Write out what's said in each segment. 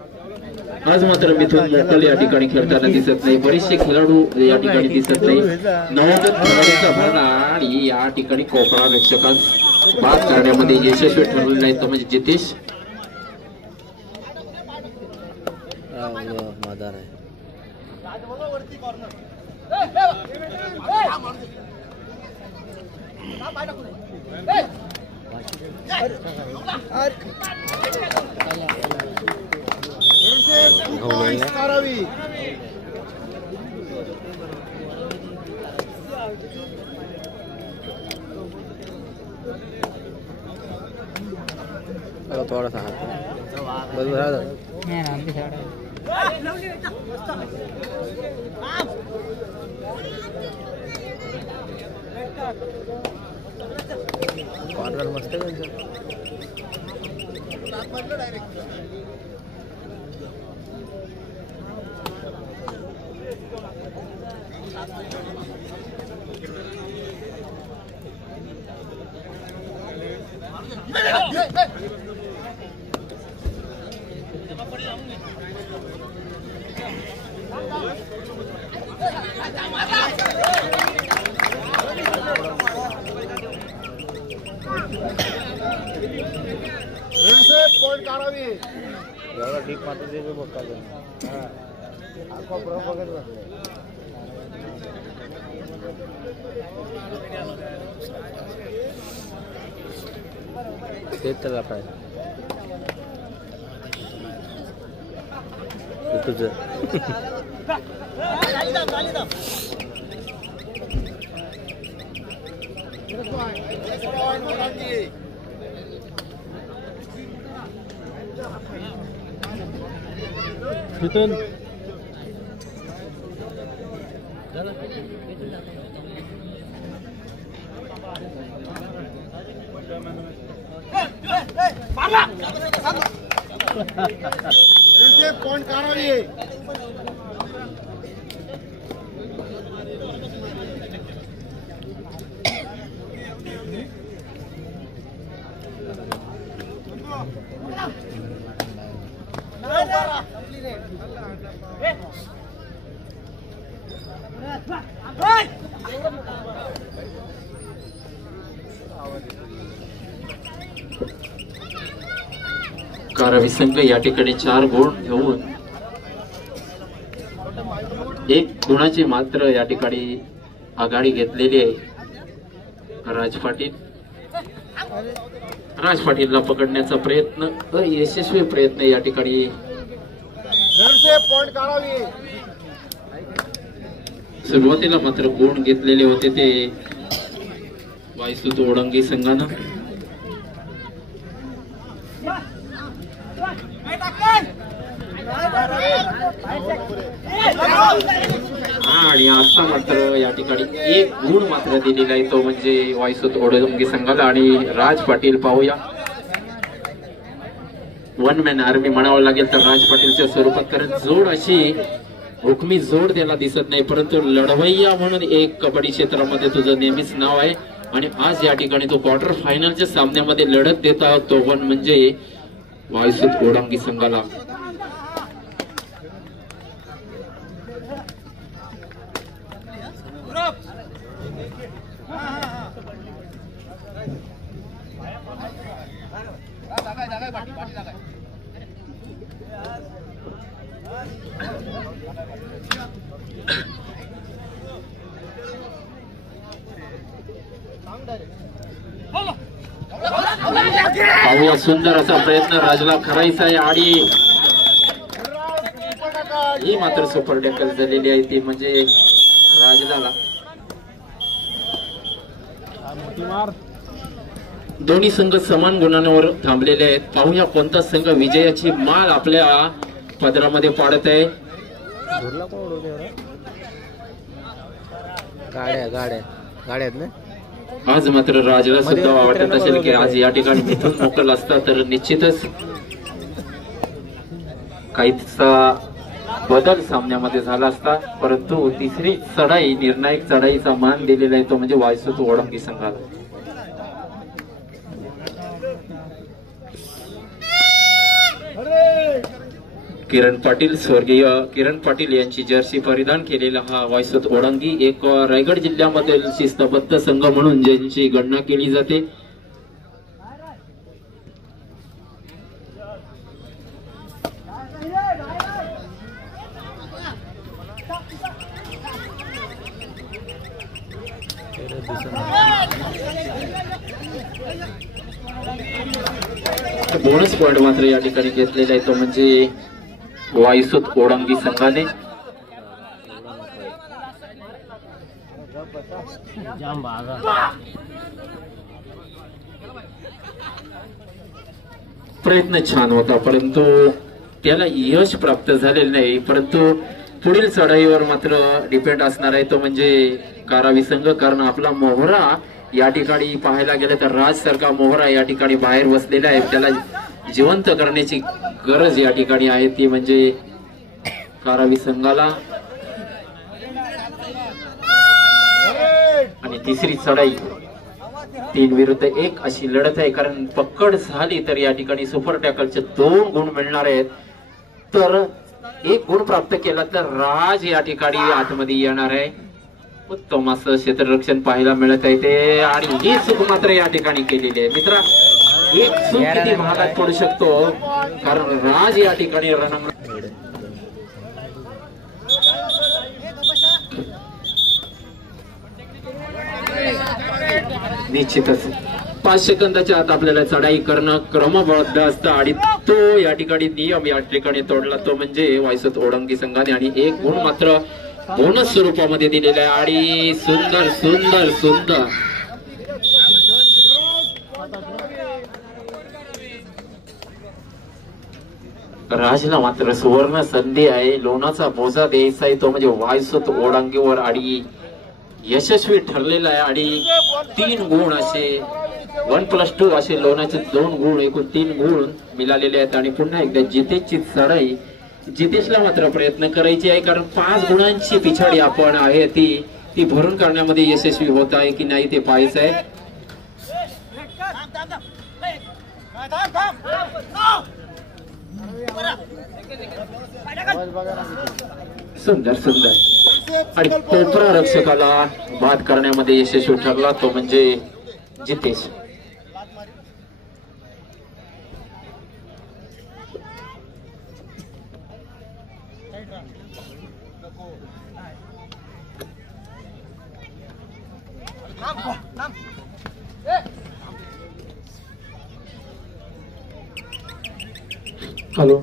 आज मात्र मिथुन मोकल या ठिकाणी खेळताना दिसत नाही, बरेचसे खेळाडू या ठिकाणी दिसत नाही. नवोदित खेळाडूंचा भरणा आणि या ठिकाणी कोकणा रक्षकास बाद करण्यामध्ये यशस्वी ठरलेला आहे तो म्हणजे जितेश. थोड़ा सा बस कॉर्नर मस्त आहे. पॉइंट काढावी एवढा डीप मात्र बघता तेच तर आपण तुझं मिथुन पॉइंट काढावी कारवी संघ या ठिकाणी 4 गुण घेऊन 1 गुणाची मात्र या ठिकाणी आघाडी घेतलेली आहे. राज पाटीलला पकडण्याचा प्रयत्न यशस्वी प्रयत्न या ठिकाणी. सुरुवातीला मात्र गुण घेतलेले होते ते वायसूत ओढंगी संघानं. आणि आता मात्र या ठिकाणी 1 गुण मात्र दिलेला आहे तो म्हणजे वायसूत ओढंगी संघाला. आणि राज पाटील पाहूया, 1 मॅन आर्मी म्हणावं लागेल तर राज पाटीलच्या स्वरूपात, कारण जोड अशी हुकमी जोड त्याला दिसत नाही, परंतु लढवय्या म्हणून एक कबड्डी क्षेत्रामध्ये तुझं नेहमीच नाव आहे. आणि आज या ठिकाणी तो क्वार्टर फायनलच्या सामन्यामध्ये लढत देत आहोत तो पण म्हणजे वायसूत ओढंगी संघाला. पाहूया, सुंदर असा प्रयत्न राजला करायचा आहे आणि ही मात्र सुपर टॅकल झालेली आहे ती म्हणजे राजला. दोन्ही संघ समान गुणांवर थांबलेले आहेत. पाहूया कोणता संघ विजयाची माळ आपल्या पदरामध्ये पाडत आहे. गाड्या ना आज मात्र राजला सुद्धा वाटत असेल की आज या ठिकाणी मिथुन मोकल असता तर निश्चितच काहीसा बदल सामन्यामध्ये झाला असता, परंतु तिसरी चढाई, निर्णायक चढाईचा मान दिलेला आहे तो म्हणजे वायसूत ओढंगी संघाला. किरण पाटील, स्वर्गीय किरण पाटील यांची जर्सी परिधान केलेला हा वायसोत ओढंगी एक रायगड जिल्ह्यामधील शिस्तबद्ध संघ म्हणून ज्यांची गणना केली जाते. बोनस पॉइंट मात्र या ठिकाणी घेतलेला आहे तो म्हणजे वायसोत ओढंगी संघाने. प्रयत्न छान होता परंतु त्याला यश प्राप्त झालेलं नाही. परंतु पुढील चढाईवर मात्र डिपेंड असणार आहे तो म्हणजे कारावी संघ, कारण आपला मोहरा या ठिकाणी पाहायला गेलं तर राज सारखा मोहरा या ठिकाणी बाहेर बसलेला आहे. त्याला जिवंत करण्याची गरज या ठिकाणी आहे ती म्हणजे कारावी संघाला. आणि तिसरी चढाई 3 विरुद्ध 1 अशी लढत आहे, कारण पकड झाली तर या ठिकाणी सुपर टॅकलचे 2 गुण मिळणार आहेत. तर 1 गुण प्राप्त केला तर राज या ठिकाणी आतमध्ये येणार आहे. उत्तम असं क्षेत्ररक्षण पाहायला मिळत आहे ते. आणि ही चूक मात्र या ठिकाणी केलेली आहे मित्रा. एक चूक किती महागात पडू शकतो, कारण राज या ठिकाणी रणांगण निश्चितच 5 सेकंदाच्या आत आपल्याला चढाई करणं क्रमबद्ध असतं आणि तो या ठिकाणी नियम या ठिकाणी तोडला तो म्हणजे वायसोत ओढंगी संघाने. आणि 1 गुण मात्र बोनस स्वरूपामध्ये दिलेला आहे. आणि सुंदर सुंदर सुंदर राजला मात्र सुवर्ण संधी आहे. लोणाचा बोजा द्यायचा आहे तो म्हणजे वायसोत ओढंगीवर आणि यशस्वी ठरलेला आहे. आणि 3 गुण असे 1+2 असे लोणाचे 2 गुण एकूण 3 गुण मिळालेले आहेत. आणि पुन्हा एकदा जितेशची चढाई, जितेशला मात्र प्रयत्न करायचे आहे, कारण 5 गुणांची पिछाडी आपण आहे ती भरून काढण्यामध्ये यशस्वी होत आहे की नाही ते पाहायचं आहे. सुंदर सुंदर आणि कोपरा रक्षकाला बाद करण्यामध्ये यशस्वी ठरला तो म्हणजे जितेश. हॅलो,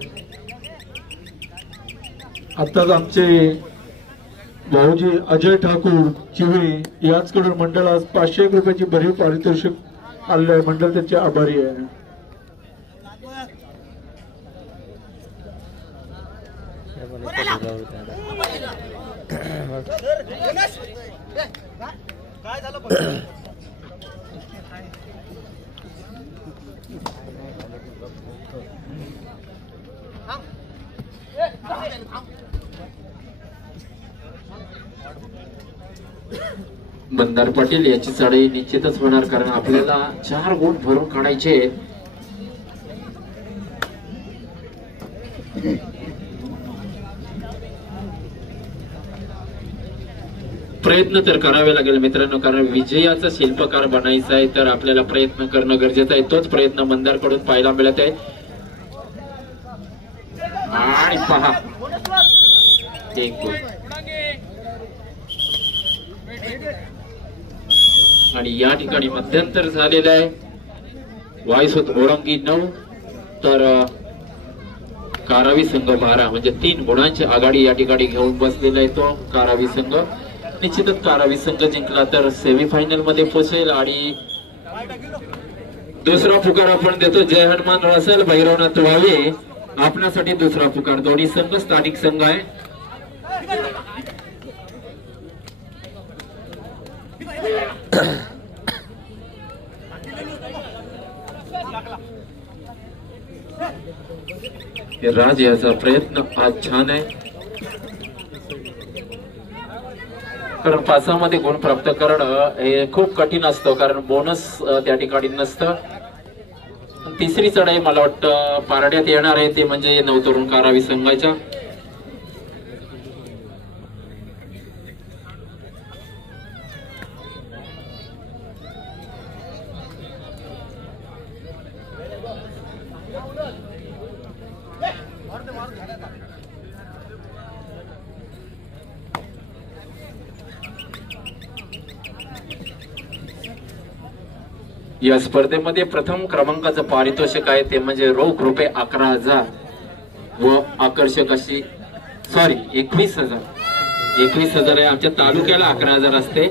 आताच आमचे भाऊजी अजय ठाकूर चिवे याचकडून मंडळास 501 रुपयाची भरीव पारितोषिक आले आहे. मंडळ त्याचे आभारी आहे. मंदार पाटील याची चढाई निश्चितच होणार, कारण आपल्याला 4 गुण भरून काढायचे. प्रयत्न तर करावे लागेल मित्रांनो, कारण विजयाचा शिल्पकार बनायचा आहे तर आपल्याला प्रयत्न करणं गरजेचं आहे. तोच प्रयत्न मंदार कडून पाहायला मिळत आहे. आणि पहा 1 गुण. आणि या ठिकाणी मध्यंतर झालेलं आहे. वायसोत ओढंगी 9 तर कारावी संघ 12 म्हणजे 3 गुणांची आघाडी या ठिकाणी घेऊन बसलेला आहे तो कारावी संघ. निश्चितच कारावी संघ जिंकला तर सेमीफायनल मध्ये पोहोचेल. आणि दुसरा पुकार आपण देतो जय हनुमान रसल भैरवनाथ वावे आपल्यासाठी दुसरा पुकार. दोन्ही संघ स्थानिक संघ आहे. राज याचा प्रयत्न आज छान आहे, कारण 5मध्ये गुण प्राप्त करणं हे खूप कठीण असतं, कारण बोनस त्या ठिकाणी नसतं. तिसरी चढाई मला वाटतं पारड्यात येणार आहे ते म्हणजे नवतरुण कारावी संघाच्या. या स्पर्धेमध्ये प्रथम क्रमांकाचं पारितोषिक आहे ते म्हणजे रोख रुपये 11,000 व आकर्षक अशी 21,000. 21,000 आहे. आमच्या तालुक्याला 11,000 असते.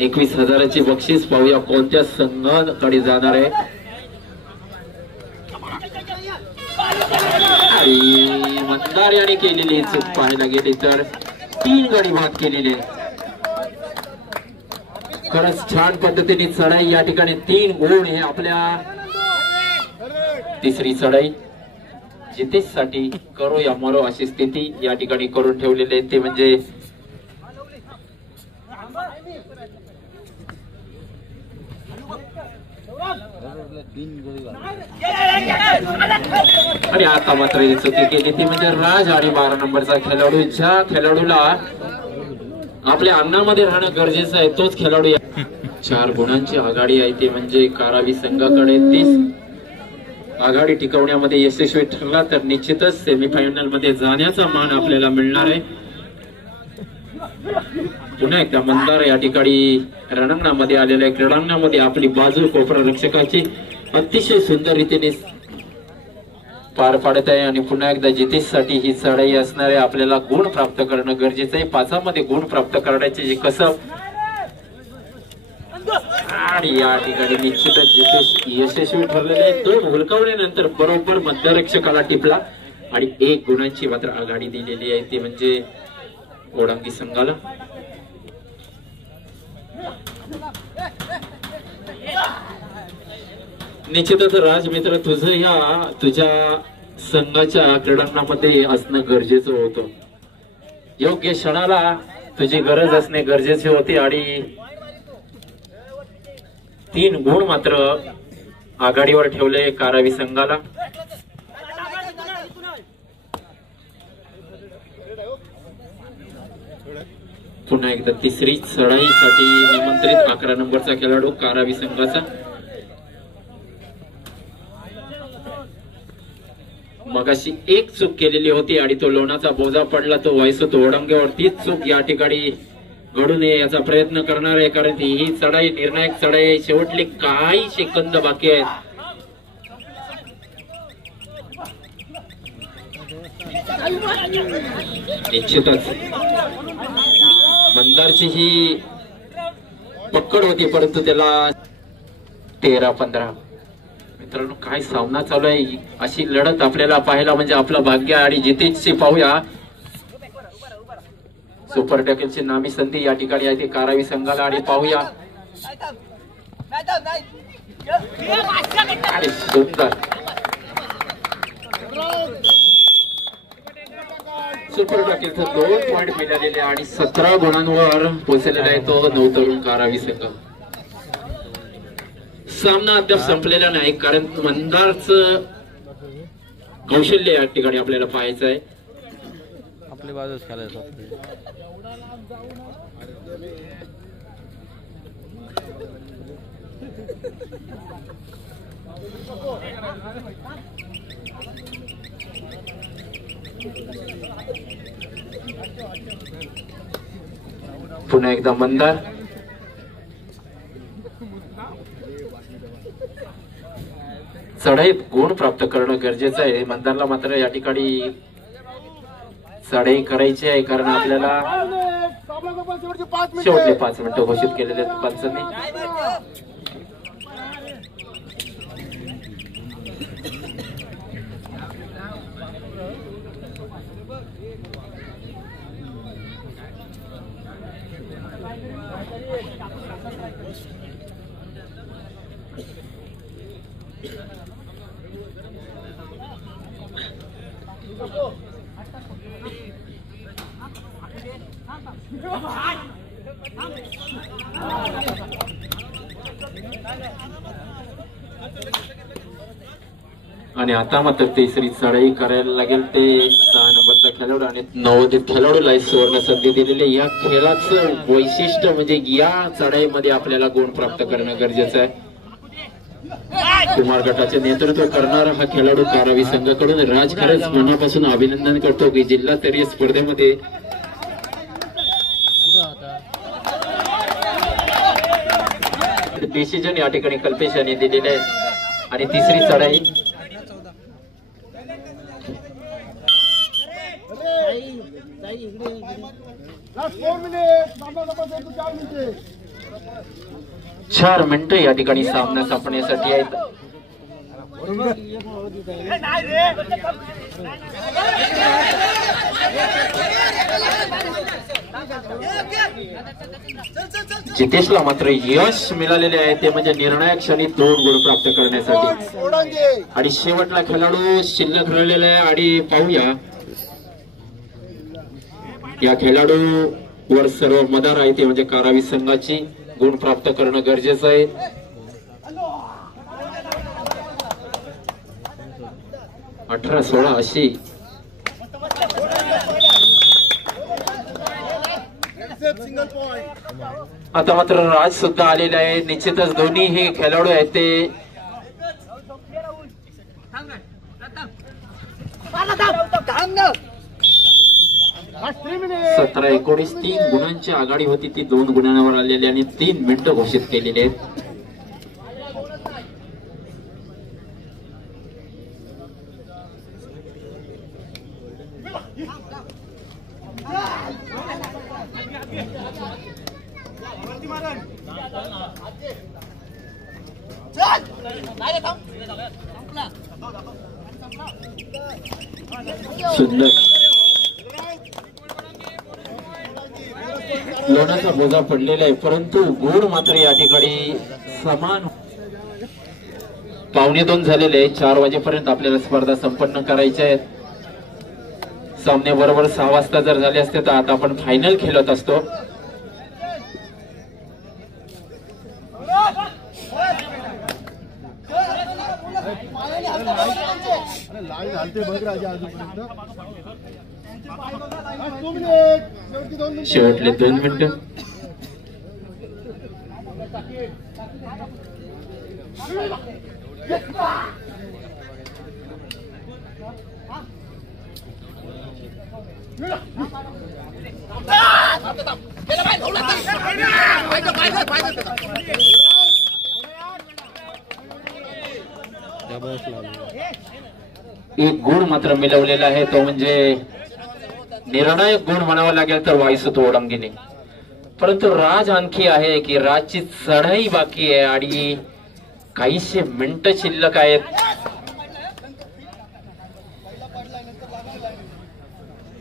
21,000ची बक्षीस. पाहूया कोणत्या संघाकडे जाणार आहे. मंदार याने केलेली चूक पाहायला गेली तर 3 गडी बाद केलेले. खरंच छान पद्धतीने चढाई या ठिकाणी 3 गुण हे आपल्या तिसरी चढाई जितेश साठी करो या मरो अशी स्थिती या ठिकाणी करून ठेवलेली आहे ते म्हणजे आणि आता मात्र ही चुकी केली ती म्हणजे राज आणि 12 नंबरचा खेळाडू. ज्या खेळाडूला आपल्या अंगणामध्ये राहणं गरजेचं आहे तोच खेळाडू 4 गुणांची आघाडी आहे ते म्हणजे कारावी संघाकडे. 30 आघाडी टिकवण्यामध्ये यशस्वी ठरला तर निश्चितच सेमीफायनल मध्ये जाण्याचा मान आपल्याला मिळणार आहे. पुन्हा एकदा मंदार या ठिकाणी रणांगणामध्ये आलेल्या क्रीडांगणामध्ये आपली बाजू कोपरा रक्षकाची अतिशय सुंदर रीतीने पार पाडत आहे. आणि पुन्हा एकदा जितेश साठी ही चढाई असणारे आपल्याला गुण प्राप्त करणं गरजेचं आहे. 5 मध्ये गुण प्राप्त करण्याचे जे कसब आणि या ठिकाणी निश्चितच जितेश यशस्वी ठरलेले आहे. 2 हुलकावल्यानंतर बरोबर मध्यरक्षकाला टिपला आणि 1 गुणांची मात्र आघाडी दिलेली आहे ते म्हणजे ओढांगी संघाला. निश्चितच राजमित्र तुझ्या संघाच्या क्रीडांगणामध्ये असणं गरजेचं होतं. योग्य क्षणाला तुझी गरज असणे गरजेचे होते आणि 3 गुण मात्र आघाडीवर ठेवले कारावी संघाला. पुन्हा एकदा तिसरी चढाईसाठी निमंत्रित 11 नंबरचा खेळाडू कारावी संघाचा. मगाशी 1 चूक केलेली होती आणि तो लोणाचा बोजा पडला तो व्हायचो तो ओढंग्यावर. तीच चूक या ठिकाणी घडू नये याचा प्रयत्न करणार आहे कारण ही चढाई निर्णायक चढाई. शेवटले काही सेकंद बाकी आहेत. निश्चितच मंदारची ही पकड होती परंतु त्याला 13-15. मित्रांनो काय सामना चालू आहे. अशी लढत आपल्याला पाहायला म्हणजे आपलं भाग्य. आणि जितेशची पाहूया सुपर टॅकलची नामी संधी या ठिकाणी आहे ती कारावी संघाला. आणि पाहूया आणि सुंदर सुपर टॅकलचे 2 पॉइंट मिळालेले आणि 17 गुणांवर पोहोचलेला आहे तो नवतरुण कारावी संघ. सामना अद्याप संपलेला नाही कारण मंदारचं कौशल्य या ठिकाणी आपल्याला पाहायचं आहे. आपली बाजूच खेळायचं. पुन्हा एकदा मंदार. चढाईत गुण प्राप्त करणं गरजेचं आहे. मंदारला मात्र या ठिकाणी चढाई करायची आहे कारण आपल्याला शेवटले 5 मिनिटं घोषित केलेले आहेत पंचांनी. आणि आता मात्र तिसरी चढाई करायला लागेल ते 6 नंबरचा खेळाडू आणि नवोदित खेळाडूला सुवर्ण संधी दिलेली. या खेळाचं वैशिष्ट्य म्हणजे या चढाईमध्ये आपल्याला गुण प्राप्त करणं गरजेचं आहे. कुमार गटाचे नेतृत्व करणारा हा खेळाडू कारावी संघाकडून राज खरंच मनापासून अभिनंदन करतो की जिल्हास्तरीय स्पर्धेमध्ये डिसिजन या ठिकाणी कल्पेश यांनी दिलेले आहे. आणि तिसरी चढाई चार मिनिटं या ठिकाणी सामना संपण्यासाठी आहेत. जितेशला मात्र यश मिळालेले आहे ते म्हणजे निर्णायक क्षणी 2 गुण प्राप्त करण्यासाठी. आणि शेवटला खेळाडू शिल्लक राहिलेला आहे आणि पाहूया या खेळाडू वर सर्व मदार आहे ते म्हणजे कारावी संघाची गुण प्राप्त करणं गरजेचं आहे. अठरा 16 अशी आता मात्र राज सुद्धा आलेले आहे. निश्चितच दोन्ही हे खेळाडू आहेत ते सतरा 19 3 गुणांची आघाडी होती ती 2 गुणांवर आलेली आणि 3 मिनिटं घोषित केलेली आहेत. सुंदर लोणाचा बोजा पडलेला आहे परंतु गुण मात्र या ठिकाणी समान. 1:45 झालेले आहे. 4 वाजेपर्यंत आपल्याला स्पर्धा संपन्न करायच्या आहेत. सामने बरोबर 6 वाजता जर झाले असते तर आता आपण फायनल खेळत असतो. शेवटले 2 मिनिटं. एक गुण मात्र मिळवलेला आहे तो म्हणजे निर्णायक गुण म्हणावा लागेल तर वाईसुत ओढंगिने. परंतु राज आणखी आहे की राजची चढाई बाकी आहे आणि काहीशे मिनिटं शिल्लक आहेत.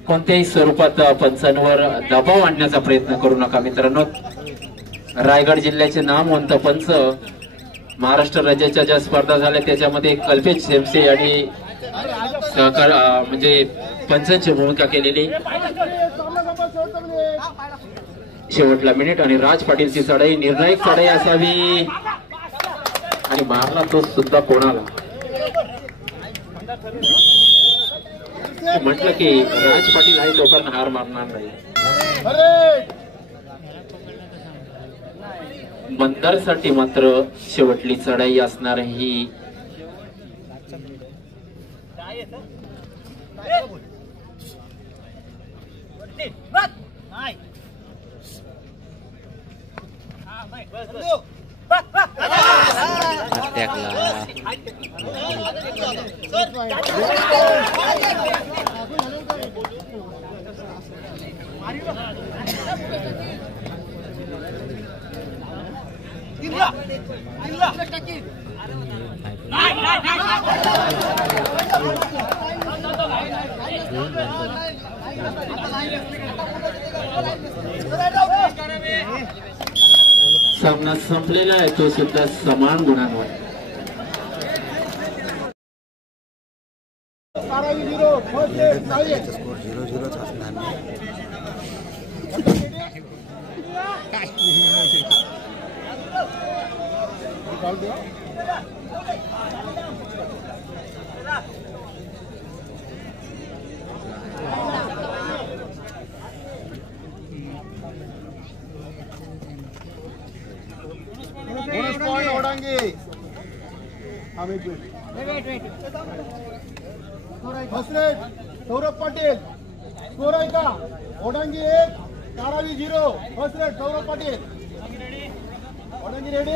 कोणत्याही स्वरूपात पंचांवर दबाव आणण्याचा प्रयत्न करू नका मित्रांनो. रायगड जिल्ह्याचे नामवंत पंच महाराष्ट्र राज्याच्या ज्या स्पर्धा झाल्या त्याच्यामध्ये कल्पेश शेमसे यांनी सहकार म्हणजे पंचांची भूमिका केलेली. शेवटला मिनिट आणि राज पाटीलची चढाई निर्णायक चढाई असावी आणि मारला तो सुद्धा कोणाला. म्हटलं की राज पाटील आहे लोकांना हार मारणार नाही. बंदरसाठी मात्र शेवटली चढाई असणार ही सामना संपलेला आहे तो सुद्धा समान गुणांवर. बोनस पॉइंट ओढांगे सौरभ पाटील स्कोर आहे का ओढांगी 1 धारावी 0 फर्स्ट रेट सौरभ पाटील ओढांगी रेडी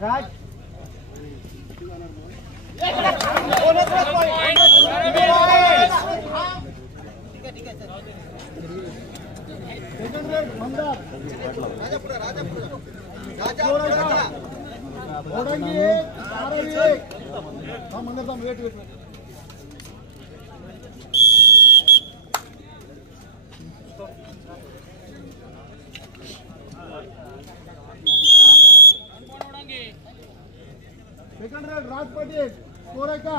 Raj second raid Raj Patil score आहे का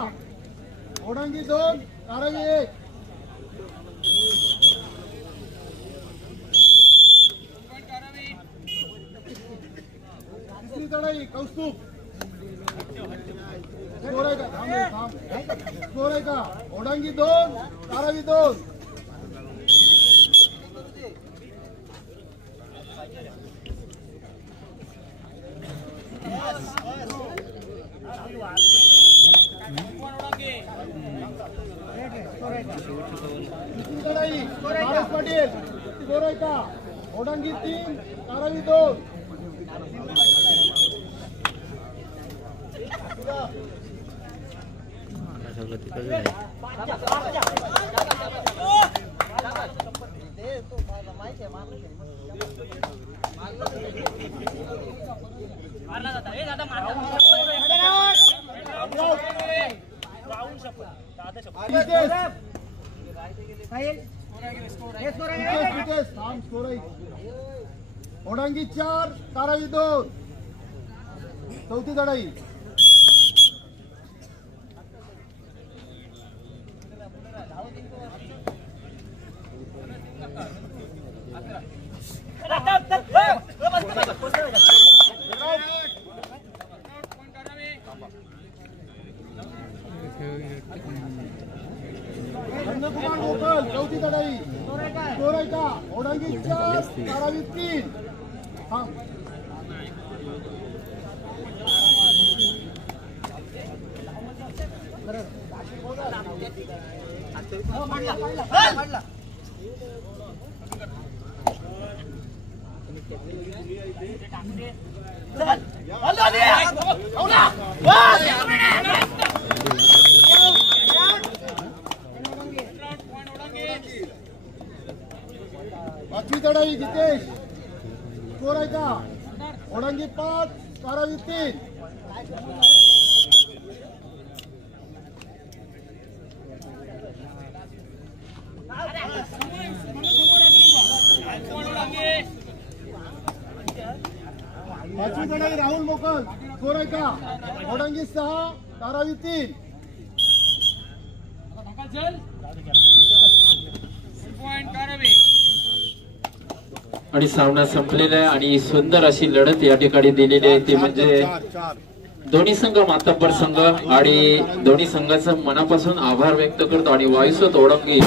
ओढांगी 2 धारावी 1 तिसरी चढाई कौस्तुभ स्कोर आहे का स्कोर आहे का ओढांगी 2 धारावी 2 पाटील स्कोर आहे का ओढांगी 3 धारावी 2 सगळं तिकडे आहे ओढांगी 4 धारावी 2 चौथी चढाई कुमार गोपाल चौथी चढाई स्कोर आहे का ओढांगी 4 धारावी 3 पाचवी चढाई जितेश स्कोर आहे का ओढांगी 5 धारावी 3 पाचवी चढाई राहुल मोकल स्कोर आहे का ओढांगी 6 धारावी 3 आणि सामना संपलेला आहे आणि सुंदर अशी लढत या ठिकाणी दिलेली आहे ती म्हणजे दोन्ही संघ मातब्बर संघ आणि दोन्ही संघाचं मनापासून आभार व्यक्त करतो आणि वायुसोत ओढंगी